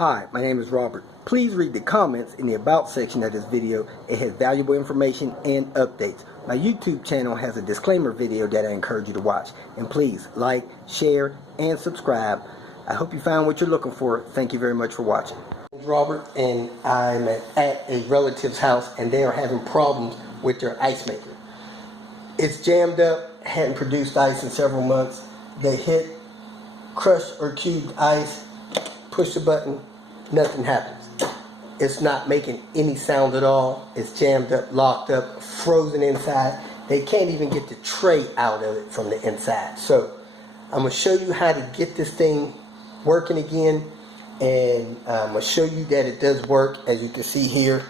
Hi, my name is Robert. Please read the comments in the About section of this video. It has valuable information and updates. My YouTube channel has a disclaimer video that I encourage you to watch. And please like, share, and subscribe. I hope you found what you're looking for. Thank you very much for watching. I'm Robert, and I'm at a relative's house, and they are having problems with their ice maker. It's jammed up, hadn't produced ice in several months. They hit crushed or cubed ice, push the button, nothing happens. It's not making any sound at all. It's jammed up, locked up, frozen inside. They can't even get the tray out of it from the inside. So I'm going to show you how to get this thing working again, and I'm going to show you that it does work. As you can see here,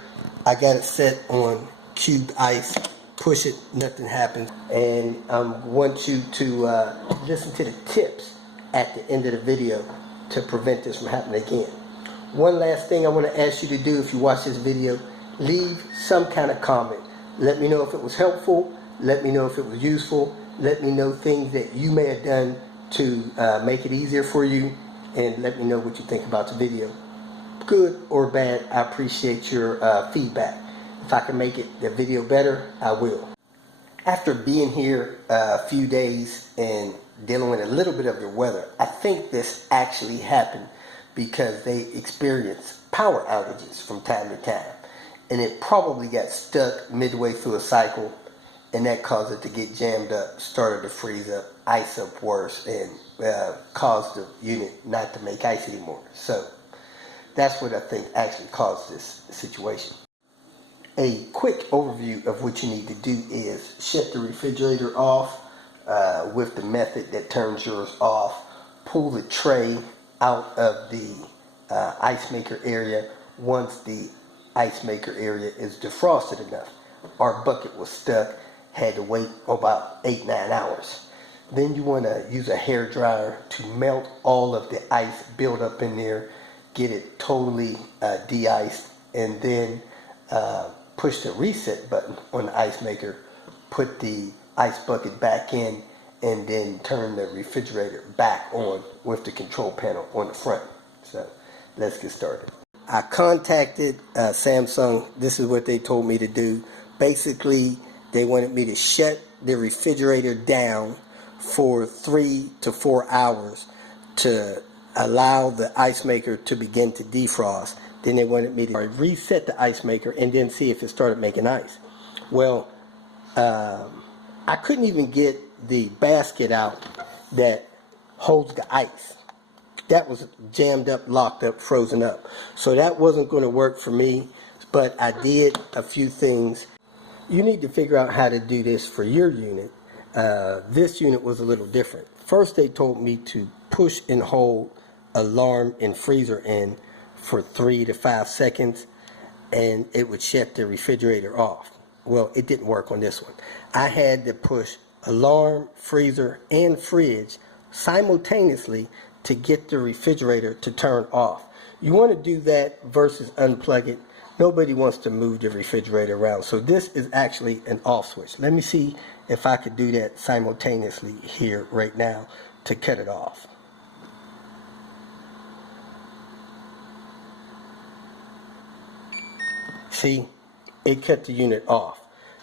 I got it set on cubed ice. Push it, nothing happens. And I want you to listen to the tips at the end of the video to prevent this from happening again. One last thing I want to ask you to do if you watch this video, leave some kind of comment. Let me know if it was helpful. Let me know if it was useful. Let me know things that you may have done to make it easier for you. And let me know what you think about the video. Good or bad, I appreciate your feedback. If I can make the video better, I will. After being here a few days and dealing with a little bit of the weather, I think this actually happened because they experience power outages from time to time. And it probably got stuck midway through a cycle, and that caused it to get jammed up, started to freeze up, ice up worse, and caused the unit not to make ice anymore. So that's what I think actually caused this situation. A quick overview of what you need to do is shut the refrigerator off with the method that turns yours off. Pull the tray out of the ice maker area once the ice maker area is defrosted enough. Our bucket was stuck, had to wait about 8-9 hours. Then you want to use a hair dryer to melt all of the ice build up in there, get it totally de-iced, and then push the reset button on the ice maker, put the ice bucket back in, and then turn the refrigerator back on with the control panel on the front. So let's get started. I contacted Samsung. This is what they told me to do. Basically, they wanted me to shut the refrigerator down for 3 to 4 hours to allow the ice maker to begin to defrost. Then they wanted me to reset the ice maker and then see if it started making ice. Well, I couldn't even get the basket out that holds the ice. That was jammed up, locked up, frozen up. So that wasn't going to work for me, but I did a few things. You need to figure out how to do this for your unit. This unit was a little different. First, they told me to push and hold alarm and freezer in for 3 to 5 seconds, and it would shut the refrigerator off. Well, it didn't work on this one. I had to push alarm, freezer, and fridge simultaneously to get the refrigerator to turn off. You want to do that versus unplug it. Nobody wants to move the refrigerator around. So this is actually an off switch. Let me see if I could do that simultaneously here right now to cut it off. See, it cut the unit off.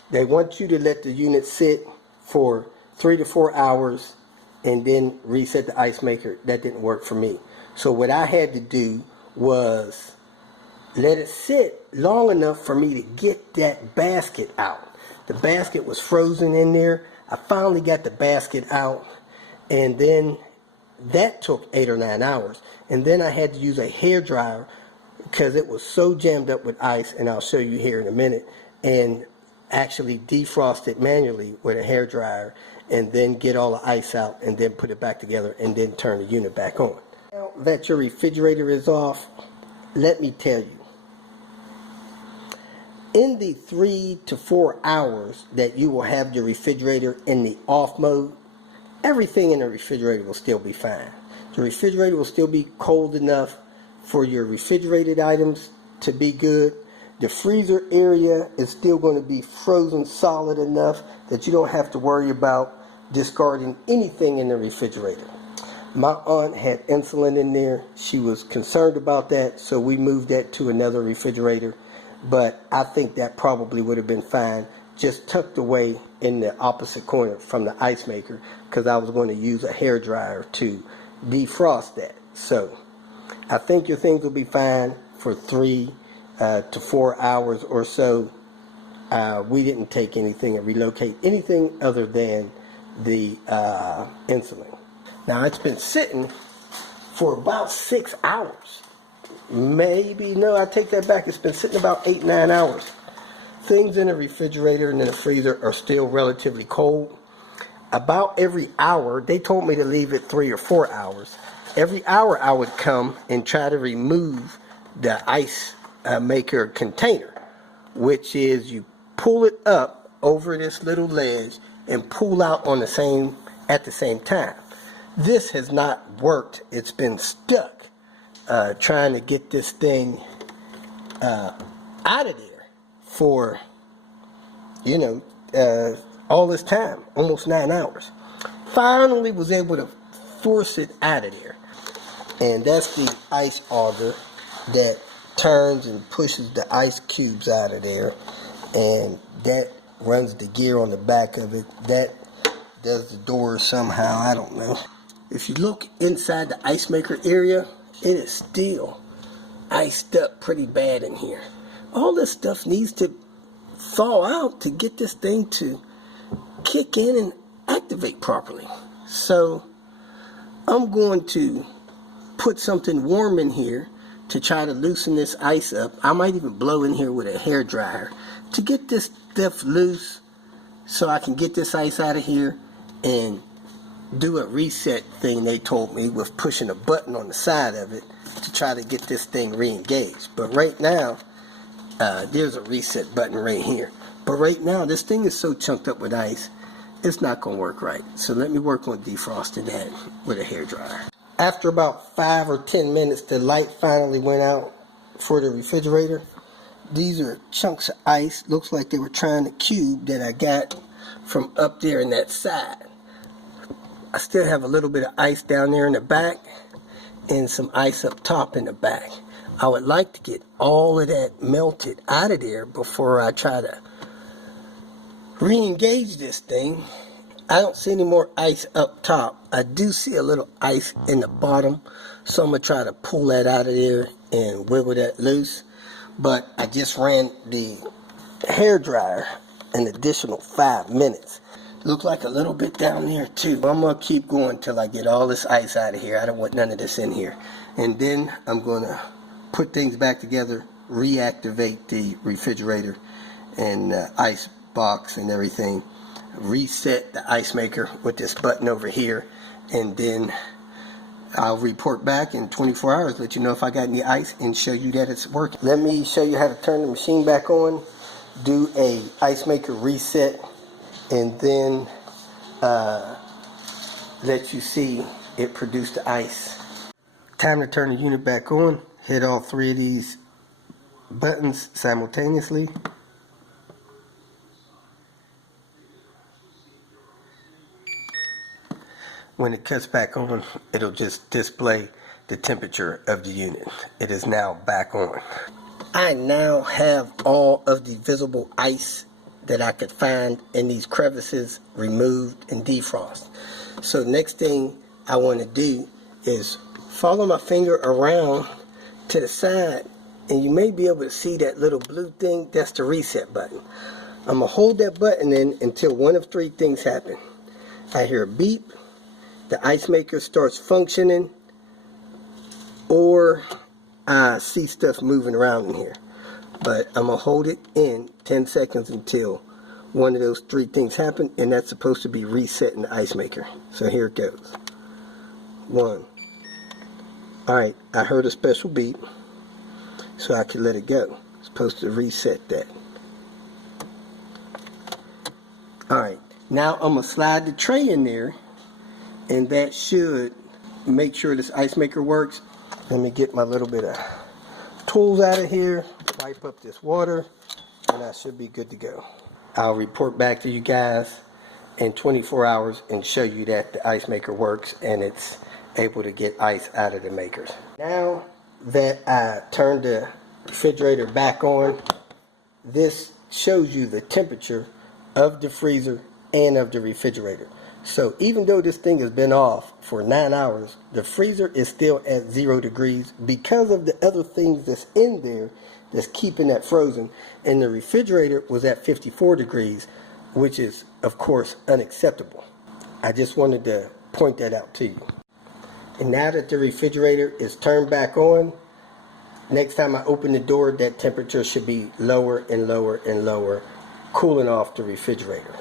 They want you to let the unit sit for 3 to 4 hours and then reset the ice maker. That didn't work for me. So what I had to do was let it sit long enough for me to get that basket out. The basket was frozen in there. I finally got the basket out, and then that took 8 or 9 hours. And then I had to use a hair dryer because it was so jammed up with ice, and I'll show you here in a minute, and actually defrost it manually with a hair dryer, and then get all the ice out, and then put it back together, and then turn the unit back on. Now that your refrigerator is off, let me tell you, in the 3 to 4 hours that you will have your refrigerator in the off mode, everything in the refrigerator will still be fine. The refrigerator will still be cold enough for your refrigerated items to be good. The freezer area is still going to be frozen solid enough that you don't have to worry about discarding anything in the refrigerator. My aunt had insulin in there. She was concerned about that, so we moved that to another refrigerator. But I think that probably would have been fine, just tucked away in the opposite corner from the ice maker, because I was going to use a hair dryer to defrost that. So I think your things will be fine for 3 to 4 hours or so. We didn't take anything and relocate anything other than the insulin. Now it's been sitting for about 6 hours. Maybe, no, I take that back. It's been sitting about 8-9 hours. Things in the refrigerator and in the freezer are still relatively cold. About every hour, they told me to leave it 3 or 4 hours. Every hour I would come and try to remove the ice maker container, which is you pull it up over this little ledge and pull out on at the same time. This has not worked. It's been stuck trying to get this thing out of there for, all this time, almost 9 hours. Finally was able to force it out of there. And that's the ice auger that turns and pushes the ice cubes out of there. And that runs the gear on the back of it. That does the door somehow, I don't know. If you look inside the ice maker area, it is still iced up pretty bad in here. All this stuff needs to thaw out to get this thing to kick in and activate properly. So I'm going to put something warm in here to try to loosen this ice up. I might even blow in here with a hair dryer to get this stuff loose so I can get this ice out of here and do a reset thing they told me with pushing a button on the side of it to try to get this thing re-engaged. But right now, there's a reset button right here. But right now, this thing is so chunked up with ice, it's not going to work right. So let me work on defrosting that with a hair dryer. After about 5 or 10 minutes, the light finally went out for the refrigerator. These are chunks of ice. Looks like they were trying to cube that I got from up there in that side. I still have a little bit of ice down there in the back and some ice up top in the back. I would like to get all of that melted out of there before I try to re-engage this thing. I don't see any more ice up top. I do see a little ice in the bottom, so I'm going to try to pull that out of there and wiggle that loose. But I just ran the hair dryer an additional 5 minutes. Look like a little bit down there too. I'm going to keep going till I get all this ice out of here. I don't want none of this in here. And then I'm going to put things back together, reactivate the refrigerator and ice box and everything. Reset the ice maker with this button over here. And then I'll report back in 24 hours, let you know if I got any ice and show you that it's working. Let me show you how to turn the machine back on, do a ice maker reset, and then let you see it produce the ice. Time to turn the unit back on. Hit all 3 of these buttons simultaneously. When it cuts back on, it'll just display the temperature of the unit. It is now back on. I now have all of the visible ice that I could find in these crevices removed and defrost. So next thing I want to do is follow my finger around to the side, and you may be able to see that little blue thing. That's the reset button. I'm going to hold that button in until one of 3 things happen. I hear a beep, the ice maker starts functioning, or I see stuff moving around in here. But I'm going to hold it in 10 seconds until one of those 3 things happen, and that's supposed to be resetting the ice maker. So here it goes. 1. Alright, I heard a special beep, so I can let it go. It's supposed to reset that. Alright, now I'm going to slide the tray in there, and that should make sure this ice maker works. Let me get my little bit of tools out of here, wipe up this water, and I should be good to go. I'll report back to you guys in 24 hours and show you that the ice maker works and it's able to get ice out of the makers. Now that I turned the refrigerator back on, this shows you the temperature of the freezer and of the refrigerator. So even though this thing has been off for 9 hours, the freezer is still at 0 degrees because of the other things that's in there that's keeping that frozen. And the refrigerator was at 54 degrees, which is, of course, unacceptable. I just wanted to point that out to you. And now that the refrigerator is turned back on, next time I open the door, that temperature should be lower and lower and lower, cooling off the refrigerator.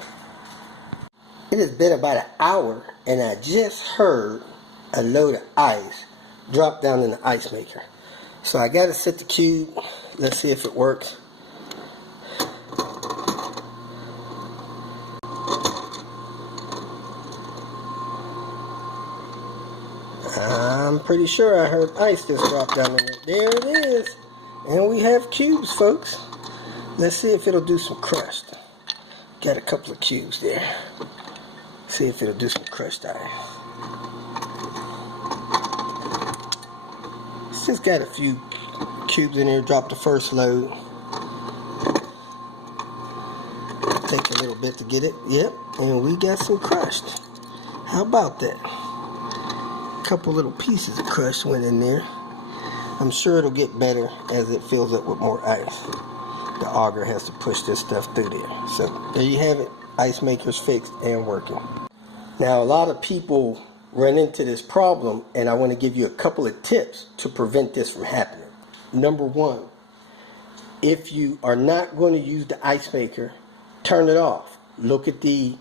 It has been about an hour and I just heard a load of ice drop down in the ice maker. So I gotta set the cube. Let's see if it works. I'm pretty sure I heard ice just drop down in there. There it is. And we have cubes, folks. Let's see if it'll do some crust. Got a couple of cubes there. See if it'll do some crushed ice. It's just got a few cubes in there. Drop the first load. Take a little bit to get it. Yep, and we got some crushed. How about that? A couple little pieces of crust went in there. I'm sure it'll get better as it fills up with more ice. The auger has to push this stuff through there. So there you have it. Ice maker's fixed and working. Now a lot of people run into this problem, and I want to give you a couple of tips to prevent this from happening. Number one, if you are not going to use the ice maker, turn it off. Look at the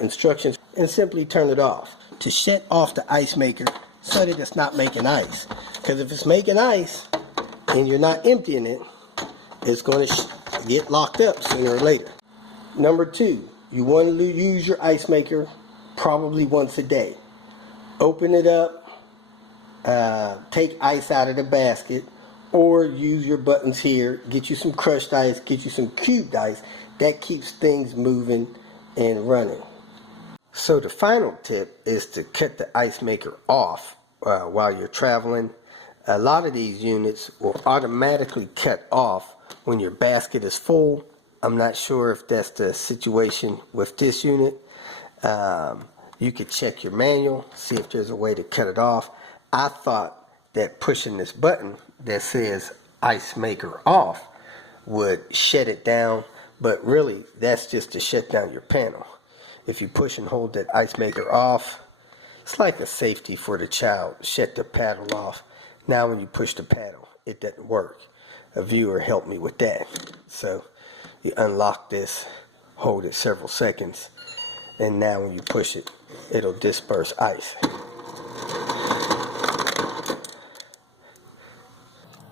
instructions and simply turn it off to shut off the ice maker so that it's not making ice. Because if it's making ice and you're not emptying it, it's going to get locked up sooner or later. Number two, you want to use your ice maker probably once a day. Open it up, take ice out of the basket, or use your buttons here, get you some crushed ice, get you some cubed ice. That keeps things moving and running. So the final tip is to cut the ice maker off while you're traveling. A lot of these units will automatically cut off when your basket is full. I'm not sure if that's the situation with this unit. You could check your manual, see if there's a way to cut it off. I thought that pushing this button that says ice maker off would shut it down, but really that's just to shut down your panel. If you push and hold that ice maker off, it's like a safety for the child. Shut the paddle off. Now when you push the paddle, it doesn't work. A viewer helped me with that. So you unlock this, hold it several seconds, and now when you push it, it'll disperse ice.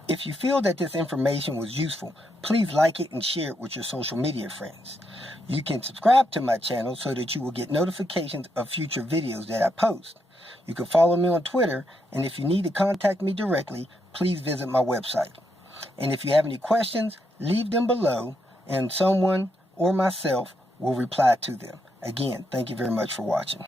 If you feel that this information was useful, please like it and share it with your social media friends. You can subscribe to my channel so that you will get notifications of future videos that I post. You can follow me on Twitter, and if you need to contact me directly, please visit my website. And if you have any questions, leave them below, and someone or myself will reply to them. Again, thank you very much for watching.